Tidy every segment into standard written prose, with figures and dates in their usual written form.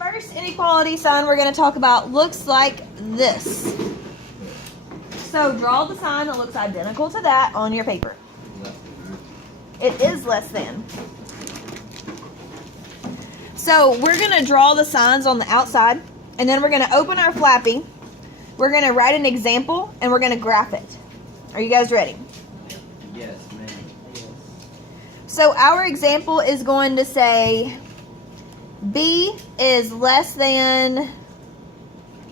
first inequality sign we're going to talk about looks like this. So draw the sign that looks identical to that on your paper. It is less than. So we're going to draw the signs on the outside, and then we're going to open our flappy. We're going to write an example, and we're going to graph it. Are you guys ready? Yes, ma'am. Yes. So our example is going to say B is less than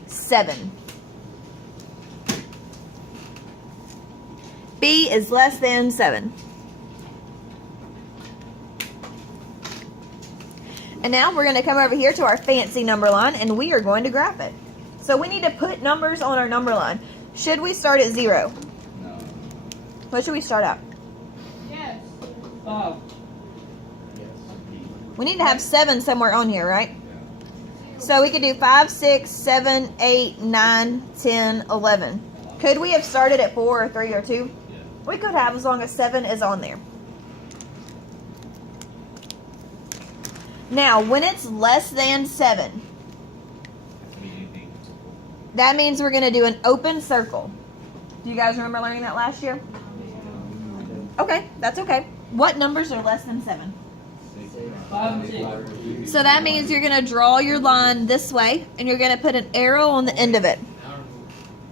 7. B is less than 7. And now we're going to come over here to our fancy number line, and we are going to graph it. So we need to put numbers on our number line. Should we start at 0? No. What should we start at? Yes. 5. Yes. We need to have 7 somewhere on here, right? So we could do 5, 6, 7, 8, 9, 10, 11. Could we have started at 4 or 3 or 2? Yeah. We could have, as long as 7 is on there. Now, when it's less than 7, that means we're going to do an open circle. Do you guys remember learning that last year? Okay, that's okay. What numbers are less than 7? 5 and 6. So that means you're going to draw your line this way, and you're going to put an arrow on the end of it.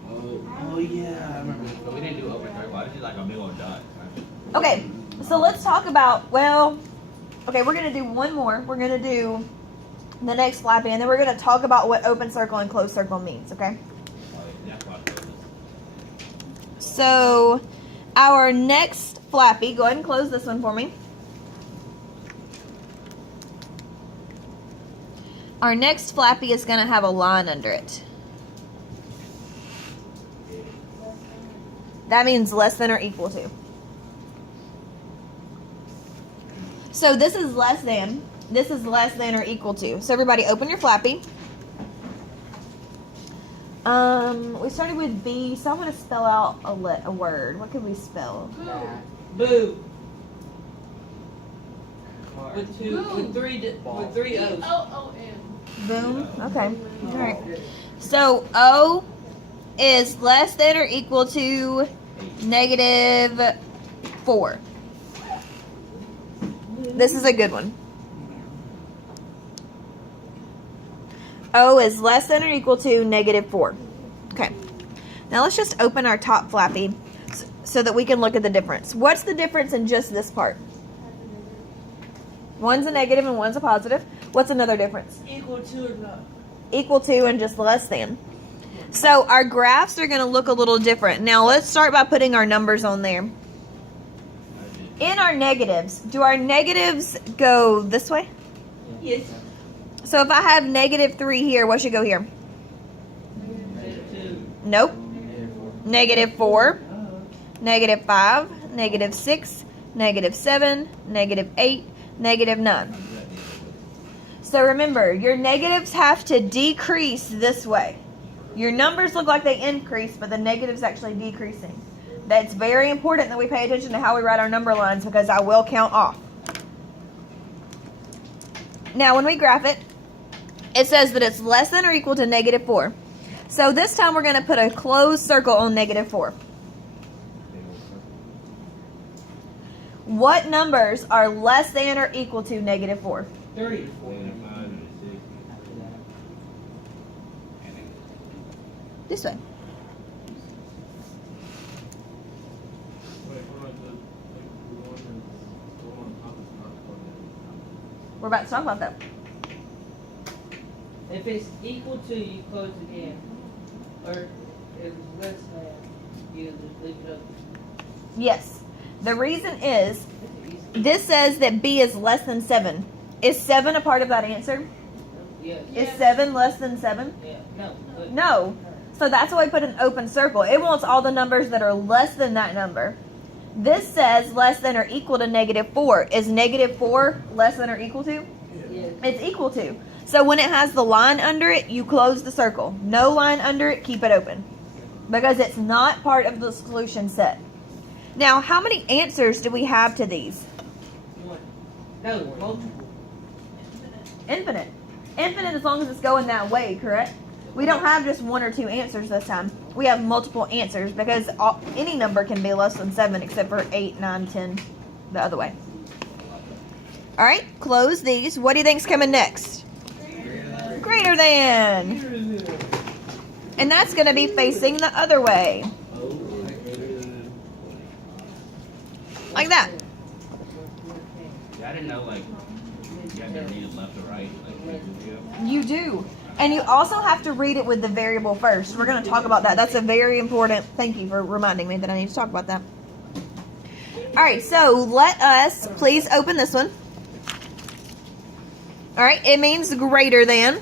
Oh yeah, I remember. But we didn't do open circle. Why did you like a big old dot? Okay, so let's talk about, okay, we're going to do one more. We're going to do the next flappy, and then we're going to talk about what open circle and closed circle means, okay? So our next flappy, go ahead and close this one for me. Our next flappy is going to have a line under it. That means less than or equal to. So this is less than or equal to. So everybody open your flappy. We started with B, so I'm going to spell out a word. What could we spell? Boo. With three O's. B-O-O-M. Boom. Okay. All right. So O is less than or equal to -4. This is a good one. O is less than or equal to -4. Okay. Now let's just open our top flappy so that we can look at the difference. What's the difference in just this part? One's a negative and one's a positive. What's another difference? Equal to or not? Equal to and just less than. So our graphs are going to look a little different. Now let's start by putting our numbers on there. In our negatives, do our negatives go this way? Yes. So if I have -3 here, what should go here? Nope. -4, -5, -6, -7, -8, -9. So remember, your negatives have to decrease this way. Your numbers look like they increase, but the negative's actually decreasing. That's very important that we pay attention to how we write our number lines, because I will count off. Now, when we graph it, it says that it's less than or equal to -4. So this time we're going to put a closed circle on -4. What numbers are less than or equal to -4? 3. This way. We're about to talk about that. If it's equal to, you close it in. Or if it's less than, you just leave it up. Yes. The reason is, this says that B is less than 7. Is 7 a part of that answer? Yes. Is 7 less than 7? Yeah. No. But No. So that's why we put an open circle. It wants all the numbers that are less than that number. This says less than or equal to -4. Is -4 less than or equal to? Yes. It's equal to. So when it has the line under it, you close the circle. No line under it, keep it open. Because it's not part of the solution set. Now, how many answers do we have to these? One. No, multiple. Infinite. Infinite as long as it's going that way, correct? We don't have just one or two answers this time. We have multiple answers because any number can be less than 7 except for 8, 9, 10 the other way. All right, close these. What do you think's coming next? Greater than. And that's going to be facing the other way. Like that. Yeah, I didn't know, like, you have to read it left or right. Like, You do. And you also have to read it with the variable first. We're going to talk about that. That's a very important. Thank you for reminding me that I need to talk about that. All right, so let us please open this one. All right, it means greater than.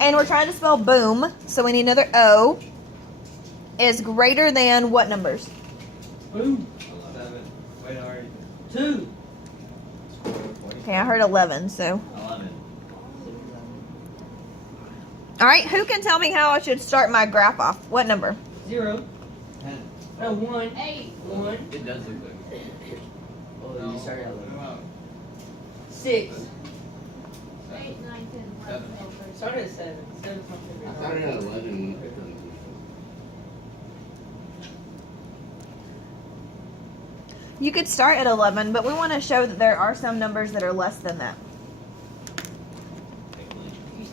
And we're trying to spell boom, so we need another O. Is greater than what numbers? Boom. 7. Wait, already. 2. Okay, I heard 11, so. 11. All right, who can tell me how I should start my graph off? What number? 0. 10. No, 1. 8. 1. It does look like. Oh, you started at 11. 6. 8, 9, 10, 7. Started at 7. 7's my favorite. I started at 11. You could start at 11, but we want to show that there are some numbers that are less than that.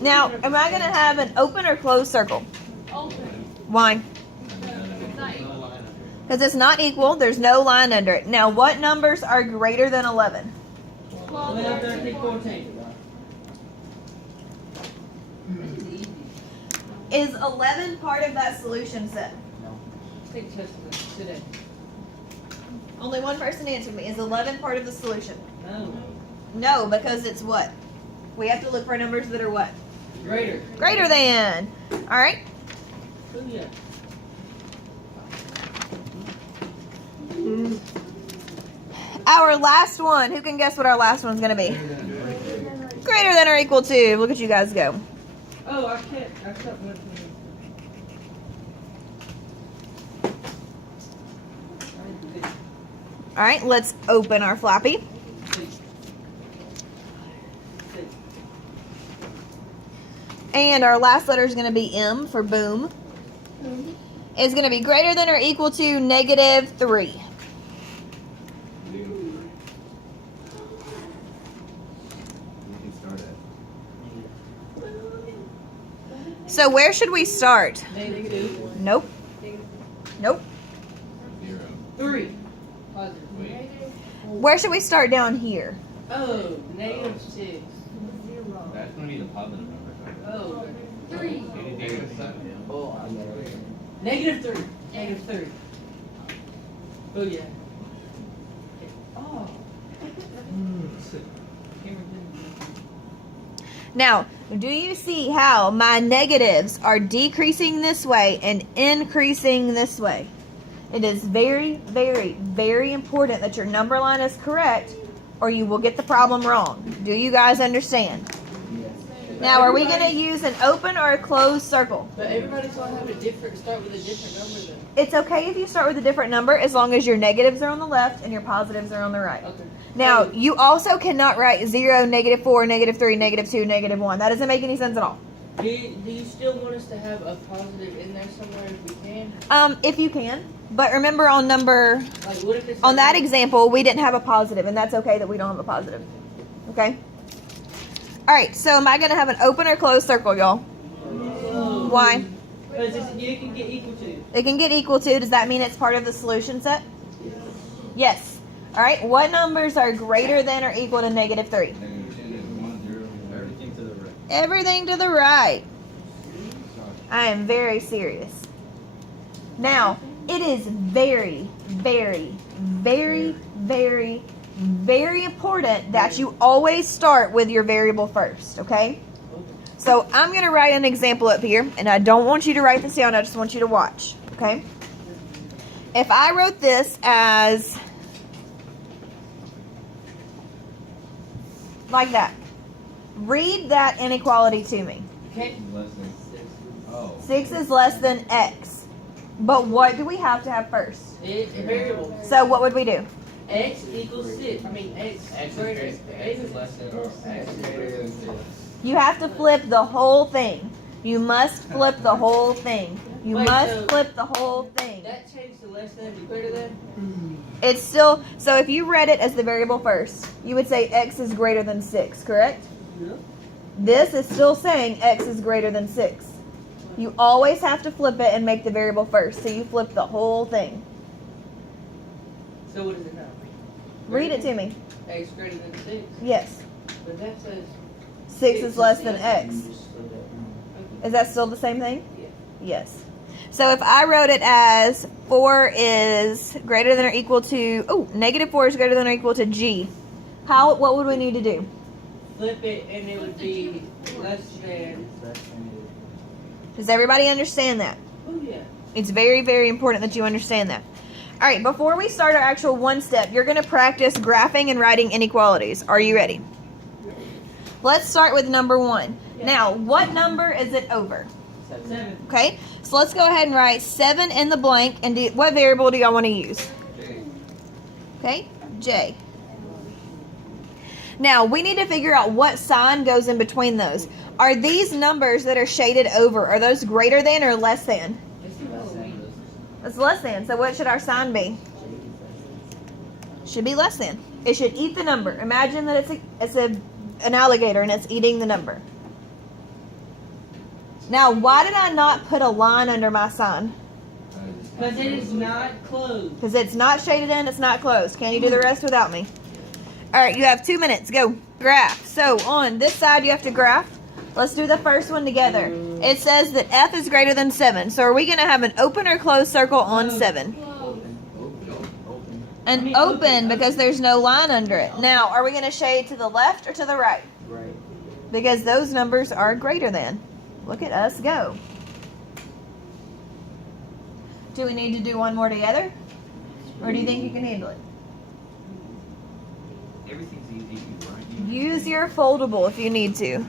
Now, am I going to have an open or closed circle? Open. Why? It's not equal. Because it's not equal. There's no line under it. Now, what numbers are greater than 11? 12, 12, 13, 13, 14. Is 11 part of that solution set? Take test today. Only one person answered me. Is 11 part of the solution? No. No, because it's what? We have to look for numbers that are what? Greater. Greater than. All right. Oh, yeah. Our last one. Who can guess what our last one's going to be? Greater than or equal to. Look at you guys go. Oh, I kept one. All right, let's open our Flappy. And our last letter is going to be M for boom. It's going to be greater than or equal to negative 3. You can start at. So where should we start? Negative Nope. Nope. 0. 3. Positive. Wait. Where should we start down here? Oh, negative 6. That's going to be the positive number. Oh, 3. Negative 7. Oh, I got it. negative 3. Negative 3. Oh, yeah. Oh. Now, do you see how my negatives are decreasing this way and increasing this way? It is very, very, very important that your number line is correct or you will get the problem wrong. Do you guys understand? Now, are we going to use an open or a closed circle? But everybody's going to have a different, start with a different number then. It's okay if you start with a different number as long as your negatives are on the left and your positives are on the right. Okay. Now, you also cannot write 0, negative 4, negative 3, negative 2, negative 1. That doesn't make any sense at all. Do you still want us to have a positive in there somewhere if we can? If you can. But remember on number, Like, what if it's on that like- example, we didn't have a positive, and that's okay that we don't have a positive. Okay? All right, so am I going to have an open or closed circle, y'all? Oh. Why? Because you can get equal to. It can get equal to. Does that mean it's part of the solution set? Yes. All right, what numbers are greater than or equal to negative 3? Negative 1, 0, everything to the right. Everything to the right. I am very serious. Now, it is very, very, very, very, very important that you always start with your variable first, okay? So I'm going to write an example up here, and I don't want you to write this down, I just want you to watch, okay? If I wrote this as like that, read that inequality to me. Okay. Less than 6. Oh. 6 is less than x. But what do we have to have first? It's a variable. So what would we do? X equals 6. I mean, X. X greater- is less than or X is greater than You have to flip the whole thing. You must flip the whole thing. You Wait, must so- flip the whole thing. That changed to less than to greater than? It's still, so if you read it as the variable first, you would say x is greater than 6, correct? Yeah. This is still saying x is greater than 6. You always have to flip it and make the variable first. So you flip the whole thing. So what is it now? Read it to me. X greater than 6. Yes. But that says 6 is less than x. Is that still the same thing? Yeah. Yes. So if I wrote it as 4 is greater than or equal to, negative 4 is greater than or equal to g, what would we need to do? flip it and it would be less than. Does everybody understand that? Oh yeah. It's very, very important that you understand that. All right, before we start our actual one step, you're going to practice graphing and writing inequalities. Are you ready? Let's start with number 1. Now, what number is it over? 7. Okay, so let's go ahead and write 7 in the blank. And what variable do y'all want to use? Okay, J. Now, we need to figure out what sign goes in between those. Are these numbers that are shaded over, are those greater than or less than? It's less than. So what should our sign be? Should be less than. It should eat the number. Imagine that it's an alligator and it's eating the number. Now, why did I not put a line under my sign? Because it is not closed. Because it's not shaded in, it's not closed. Can you do the rest without me? All right, you have 2 minutes. Go. Graph. So on this side, you have to graph. Let's do the first one together. It says that f is greater than 7. So are we going to have an open or closed circle on 7? An open because there's no line under it. Now, are we going to shade to the left or to the right? Right. Because those numbers are greater than. Look at us go. Do we need to do one more together? Or do you think you can handle it? Everything's easy if you want. Use your foldable if you need to.